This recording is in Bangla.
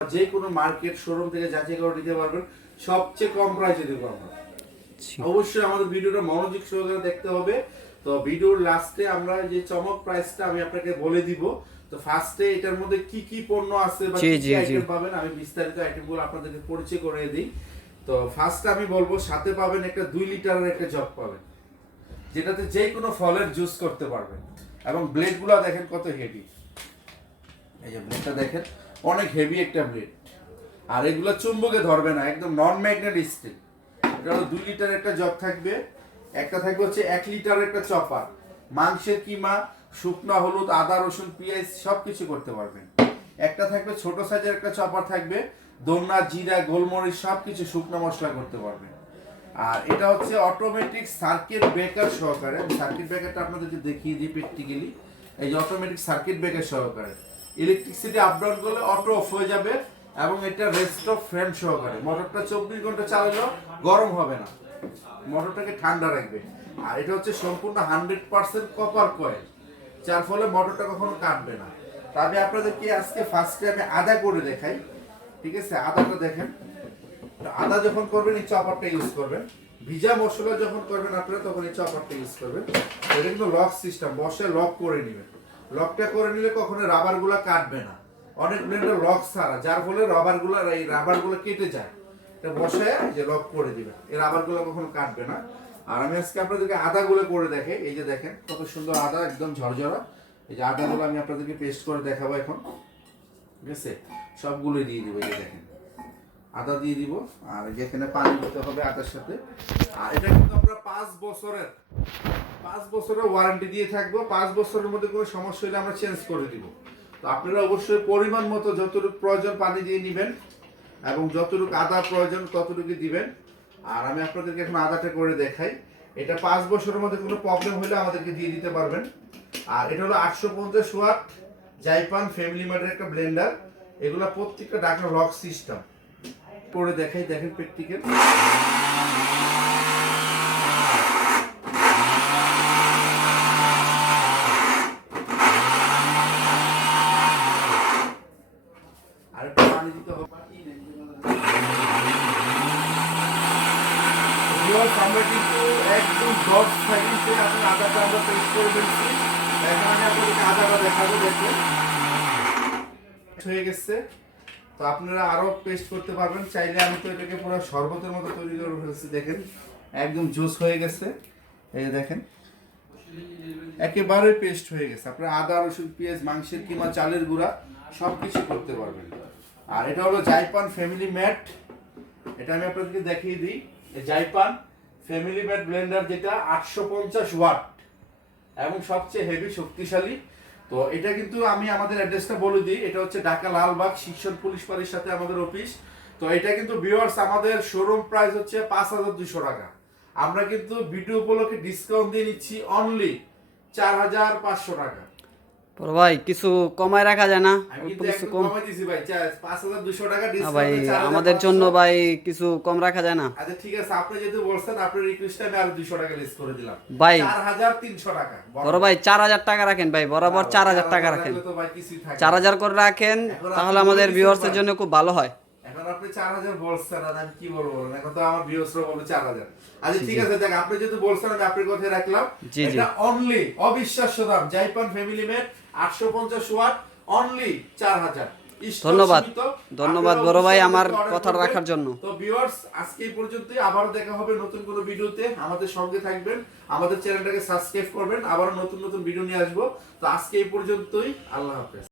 যে কোনো মার্কেট শোরুম থেকে যাচাই করে নিতে পারবেন, সবচেয়ে কম প্রাইসে দেবো আমরা। অবশ্যই আমাদের ভিডিওটা মনোযোগ সহকারে দেখতে হবে। তো ভিডিওর লাস্টে আমরা যে চমক প্রাইসটা আমি আপনাকে বলে দিব। তো ফার্স্টে এটার মধ্যে কি কি পণ্য আছে বা কি কি আইটেম পাবেন আমি বিস্তারিত আইটেমগুলো আপনাদেরকে পরিচয় করে দিই। তো ফার্স্ট আমি বলবো সাথে পাবেন একটা 2 লিটারের একটা জগ পাবেন, যেটাতে যে কোনো ফলের জুস করতে পারবেন। এবং ব্লেডগুলো দেখেন কত হেভি, এই যে ব্লেডটা দেখেন অনেক হেভি একটা ব্লেড, আর এগুলো চুম্বকে ধরবে না, একদম নন ম্যাগনেট স্টিল। এটা হলো 2 লিটার একটা জগ থাকবে, একটা থাকবে হচ্ছে 1 লিটার একটা চপার, মাংসের কিমা, শুকনো হলুদ, আদা, রসুন, পেঁয়াজ সবকিছু করতে পারবেন। একটা থাকবে ছোট সাইজের একটা চপার থাকবে, দোন্না, জিরা, গোলমরিচ সবকিছু শুকনো মশলা করতে পারবেন। আর এটা হচ্ছে অটোমেটিক সার্কিট ব্রেকার সহকারে, সার্কিট ব্রেকারটা আপনাদেরকে দেখিয়ে দিই প্র্যাকটিক্যালি। এই যে অটোমেটিক সার্কিট ব্রেকার সহকারে ইলেকট্রিসিটি আপ ডাউন করলে অটো অফ হয়ে যাবে, এবং এটা রেস্ট অফ ফ্যান সহকারে মোটরটা 24 ঘন্টা চালালেও গরম হবে না, মোটরটাকে ঠান্ডা রাখবে। আর এটা হচ্ছে সম্পূর্ণ 100% কপার কয়েল, যার ফলে মোটরটা কখনো কাটবে না। তবে আপনাদেরকে আজকে ফার্স্টে আমি আদা করে দেখাই, ঠিক আছে? আদাটা দেখেন, আদা যখন করবেন এই চপারটা ইউজ করবেন, ভিজা মশলা যখন করবেন আপনারা তখন এই চপারটা ইউজ করবেন। এটা কিন্তু লক সিস্টেম, বসে লক করে নেবেন। লকটা করে নিলে কখনো রাবারগুলো কাটবে না, অনেক ব্লেন্ডার লক ছাড়া, যার ফলে এই রাবারগুলো কেটে যায়। এটা বসে যে লক করে দিবেন, এই রাবারগুলো কখনো কাটবে না। আর আমি আজকে আপনাদেরকে আদাগুলো করে দেখাই। এই যে দেখেন কত সুন্দর আদা, একদম ঝরঝরা। এই যে আদাগুলো আমি আপনাদেরকে পেস্ট করে দেখাবো এখন, ঠিক আছে? সবগুলোই দিয়ে দিব। এই যে দেখেন আদা দিয়ে দিব, আর যেখানে পানি দিতে হবে আদার সাথে। আর এটা কিন্তু আমরা 5 বছরের ওয়ারেন্টি দিয়ে থাকবো। 5 বছরের মধ্যে কোনো সমস্যা হলে আমরা চেঞ্জ করে দিব। তো আপনারা অবশ্যই পরিমাণ মতো যতটুকু প্রয়োজন পানি দিয়ে নেবেন, এবং যতটুকু আদা প্রয়োজন ততটুকু দিবেন। আর আমি আপনাদেরকে এখন আদাটা করে দেখাই। এটা 5 বছরের মধ্যে কোনো প্রবলেম হলে আমাদেরকে দিয়ে দিতে পারবেন। আর এটা হলো 850 ওয়াট জাইপান ফ্যামিলি ম্যাটের একটা ব্লেন্ডার। এগুলো প্রত্যেকটা ঢাকনা লক সিস্টেম করে দেখাই, দেখেন প্র্যাকটিক্যাল। আর একটু পানি দিতে হবে। আমরা কিন্তু একদম 10 সেকেন্ডে আপনি আদাটা আমরা পেস্ট করে ফেলছি। এখন আমি আপনাদেরকে আদাটা দেখাবো, দেখুন হয়ে গেছে। তো আপনারা আরো পেস্ট করতে পারবেন চাইলে। আমি তো এটাকে পুরো শরবতের মতো তৈরি করে ফেলছি, দেখেন একদম জুস হয়ে গেছে। এই যে দেখেন একেবারে পেস্ট হয়ে গেছে। আপনারা আদা, রসুন, পেঁয়াজ, মাংসের কিমা, চালের গুঁড়া সবকিছু করতে পারবেন। আর এটা হলো জাইপান ফ্যামিলি ম্যাট, এটা আমি আপনাদেরকে দেখিয়ে দিই। এই জাইপান ফ্যামিলি ম্যাট ব্লেন্ডার, যেটা 850 ওয়াট এবং সবচেয়ে হেভি শক্তিশালী। তো এটা কিন্তু আমি আমাদের অ্যাড্রেসটা বলে দিই, এটা হচ্ছে ঢাকা লালবাগ শিক্ষণ পুলিশ ফাঁড়ির সাথে আমাদের অফিস। তো এটা কিন্তু ভিউয়ার্স আমাদের শোরুম প্রাইস হচ্ছে 5200 টাকা। আমরা কিন্তু ভিডিও উপলক্ষে ডিসকাউন্ট দিয়ে নিচ্ছি অনলি 4500 টাকা। বড় ভাই কিছু কমায় রাখা যায় না? আমি কিছু কমাই দিছি ভাই, 5200 টাকা ডিসকাউন্ট ভাই আমাদের জন্য ভাই কিছু কম রাখা যায় না? আচ্ছা ঠিক আছে, আপনি যেহেতু বলছেন আপনার রিকোয়েস্টে আমি আরো 200 টাকা লেস করে দিলাম ভাই। 4300 টাকা। বড় ভাই 4000 টাকা রাখেন ভাই, বরাবর 4000 টাকা রাখেন, 4000 করে রাখেন, তাহলে আমাদের ভিউয়ার্সের জন্য খুব ভালো হয়। এখন আপনি 4000 বলছেন, আর আমি কি বলবো, এখন তো আমার ভিউয়ার্সরা বলে 4000। আচ্ছা ঠিক আছে, দেখ আপনি যেহেতু বলছেন আমি আপনার কথাই রাখলাম। এটা অনলি অবিশ্বাস্য দাম, জাইপান ফ্যামিলি ম্যাট 850 ওয়াট অনলি 4000। ধন্যবাদ, ধন্যবাদ বড় ভাই আমার কথা রাখার জন্য। তো ভিউয়ার্স আজকে এই পর্যন্তই, আবার দেখা হবে নতুন কোনো ভিডিওতে। আমাদের সঙ্গে থাকবেন, আমাদের চ্যানেলটাকে সাবস্ক্রাইব করবেন, আবার নতুন নতুন ভিডিও নিয়ে আসবো। তো আজকে এই পর্যন্তই, আল্লাহ হাফেজ।